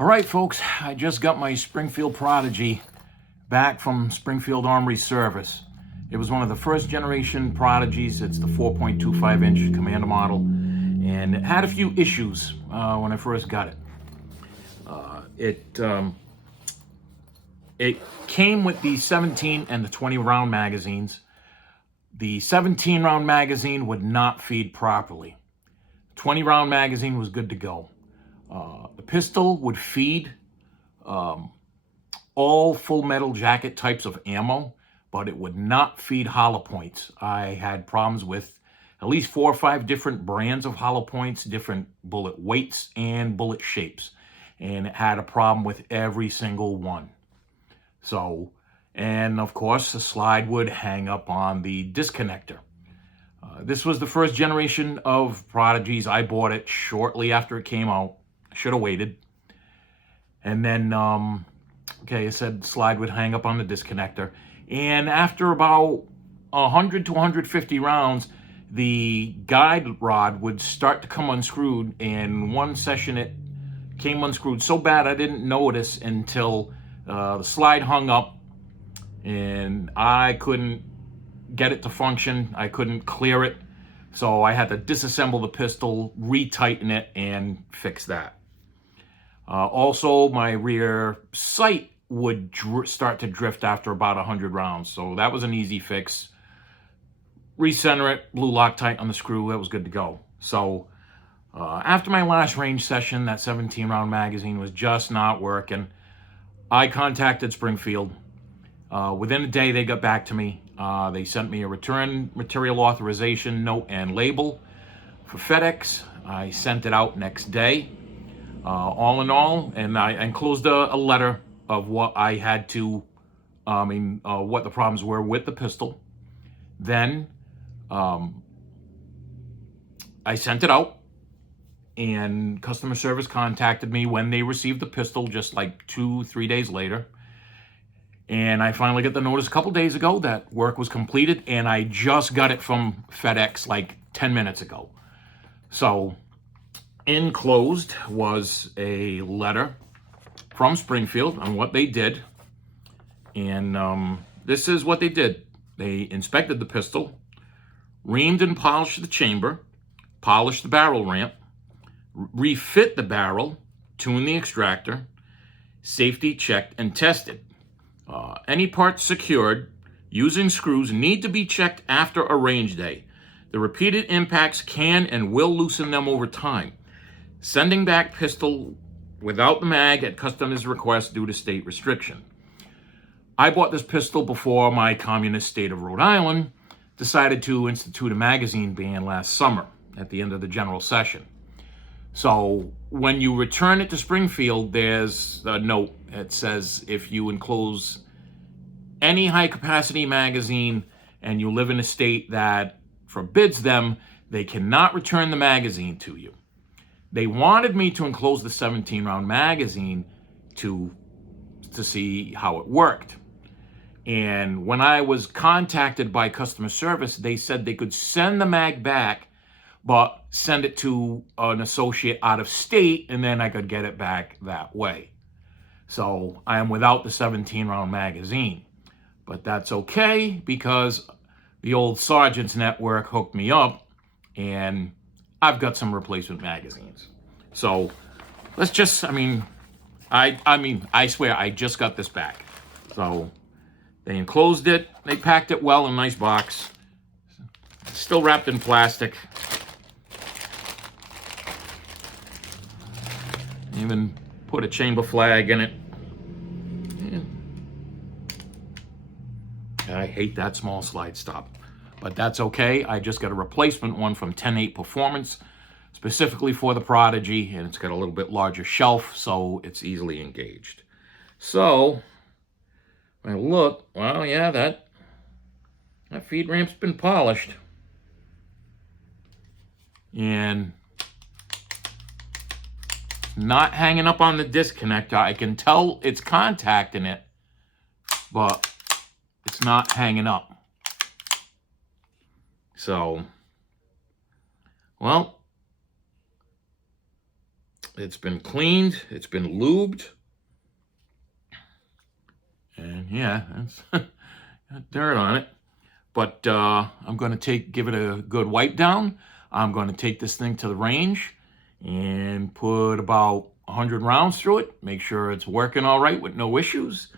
All right, folks, I just got my Springfield Prodigy back from Springfield Armory Service. It was one of the first generation Prodigies. It's the 4.25-inch Commander model, and it had a few issues when I first got it. It came with the 17 and the 20 round magazines. The 17 round magazine would not feed properly. 20 round magazine was good to go. The pistol would feed all full metal jacket types of ammo, but it would not feed hollow points. I had problems with at least 4 or 5 different brands of hollow points, different bullet weights and bullet shapes, and it had a problem with every single one. So, and of course, the slide would hang up on the disconnector. This was the first generation of Prodigies. I bought it shortly after it came out. I should have waited. And then, okay, I said slide would hang up on the disconnector. And after about 100 to 150 rounds, the guide rod would start to come unscrewed. And one session it came unscrewed so bad I didn't notice until the slide hung up and I couldn't get it to function. I couldn't clear it. So I had to disassemble the pistol, retighten it, and fix that. Also, my rear sight would start to drift after about 100 rounds. So that was an easy fix. Recenter it, blew Loctite on the screw, that was good to go. So after my last range session, that 17 round magazine was just not working. I contacted Springfield. Within a day, they got back to me. They sent me a return material authorization note and label for FedEx. I sent it out next day. All in all, and I enclosed a letter of what I had to, what the problems were with the pistol. Then I sent it out, and customer service contacted me when they received the pistol, just like 2-3 days later. And I finally got the notice a couple days ago that work was completed, and I just got it from FedEx like 10 minutes ago. So enclosed was a letter from Springfield on what they did. And this is what they did. They inspected the pistol, reamed and polished the chamber, polished the barrel ramp, refit the barrel, tuned the extractor, safety checked and tested. Any parts secured using screws need to be checked after a range day. The repeated impacts can and will loosen them over time. Sending back pistol without the mag at customer's request due to state restriction. I bought this pistol before my communist state of Rhode Island decided to institute a magazine ban last summer at the end of the general session. So when you return it to Springfield, there's a note that says if you enclose any high-capacity magazine and you live in a state that forbids them, they cannot return the magazine to you. They wanted me to enclose the 17-round magazine to see how it worked. And when I was contacted by customer service, they said they could send the mag back, but send it to an associate out of state, and then I could get it back that way. So I am without the 17-round magazine. But that's okay, because the old Sergeant's Network hooked me up, and I've got some replacement magazines. So let's just, I swear I just got this back. So they enclosed it, they packed it well in a nice box, still wrapped in plastic. Even put a chamber flag in it. I hate that small slide stop, but that's okay. I just got a replacement one from 10-8 Performance, specifically for the Prodigy, and it's got a little bit larger shelf, so it's easily engaged. So, when I look, well, yeah, that feed ramp's been polished. And not hanging up on the disconnector. I can tell it's contacting it, but it's not hanging up. So, well, It's been cleaned. It's been lubed. And yeah, it's got dirt on it. But I'm going to give it a good wipe down. I'm going to take this thing to the range and put about 100 rounds through it. Make sure it's working all right with no issues.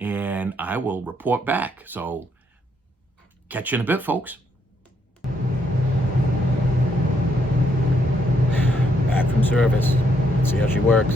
And I will report back. So catch you in a bit, folks. Back from service. Let's see how she works.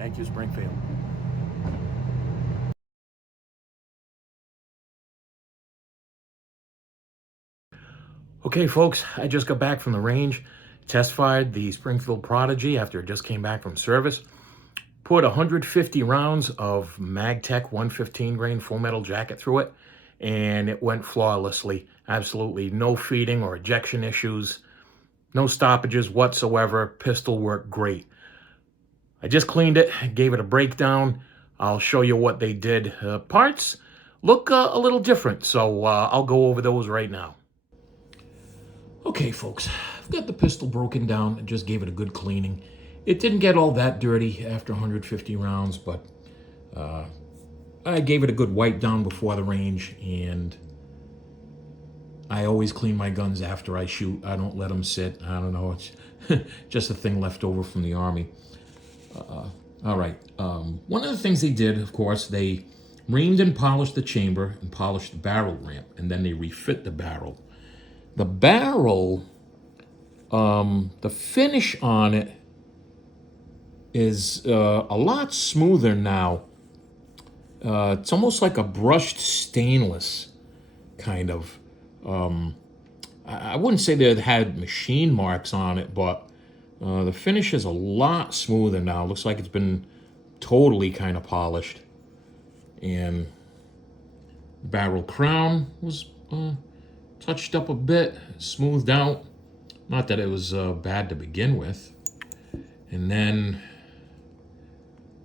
Thank you, Springfield. Okay, folks, I just got back from the range, test fired the Springfield Prodigy after it just came back from service. Put 150 rounds of MagTech 115 grain full metal jacket through it, and it went flawlessly. Absolutely no feeding or ejection issues, no stoppages whatsoever. Pistol worked great. I just cleaned it, gave it a breakdown. I'll show you what they did. Parts look a little different, so I'll go over those right now. Okay, folks, I've got the pistol broken down and just gave it a good cleaning. It didn't get all that dirty after 150 rounds, but I gave it a good wipe down before the range, and I always clean my guns after I shoot. I don't let them sit. I don't know. It's just a thing left over from the Army. All right. One of the things they did, of course, they reamed and polished the chamber and polished the barrel ramp, and then they refit the barrel. The barrel, the finish on it is a lot smoother now. It's almost like a brushed stainless, kind of. I wouldn't say that it had machine marks on it, but the finish is a lot smoother now. Looks like it's been totally kind of polished. And the barrel crown was touched up a bit, smoothed out. Not that it was bad to begin with. And then,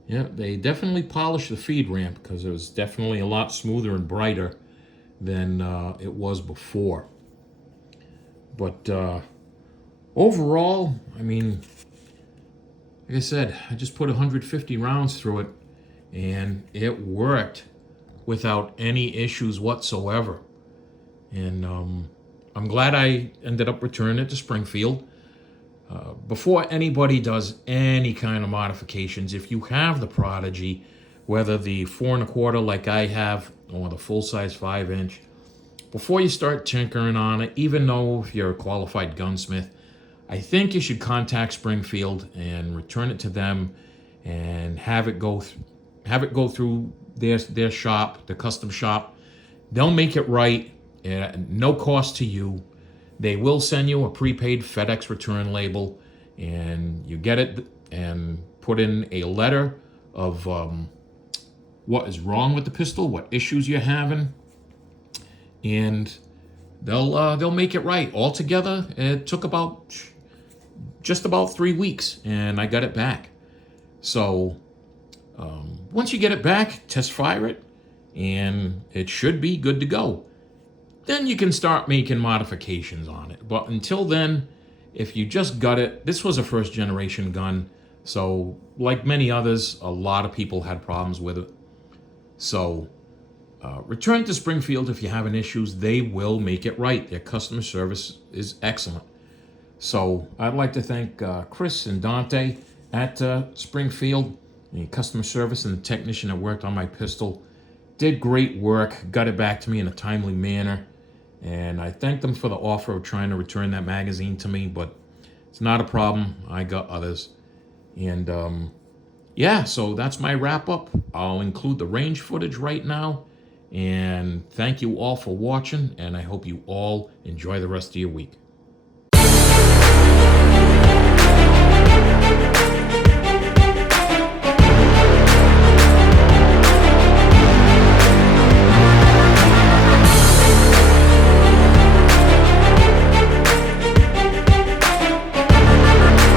yeah, they definitely polished the feed ramp because it was definitely a lot smoother and brighter than it was before. But overall, I mean, like I said, I just put 150 rounds through it, and it worked without any issues whatsoever. And I'm glad I ended up returning it to Springfield. Before anybody does any kind of modifications, if you have the Prodigy, whether the 4 1/4 like I have or the full-size 5-inch, before you start tinkering on it, even though if you're a qualified gunsmith, I think you should contact Springfield and return it to them and have it go through their shop, the custom shop. They'll make it right. No cost to you. They will send you a prepaid FedEx return label, and you get it and put in a letter of what is wrong with the pistol, what issues you're having, and they'll make it right. Altogether, it took just about 3 weeks, and I got it back. So once you get it back, test fire it, and it should be good to go. Then you can start making modifications on it. But until then, if you just got it, this was a first generation gun. So like many others, a lot of people had problems with it. So return to Springfield if you're having issues. They will make it right. Their customer service is excellent. So I'd like to thank Chris and Dante at Springfield, the customer service and the technician that worked on my pistol. Did great work, got it back to me in a timely manner. And I thank them for the offer of trying to return that magazine to me, but it's not a problem. I got others. And yeah, so that's my wrap up. I'll include the range footage right now. And thank you all for watching, and I hope you all enjoy the rest of your week.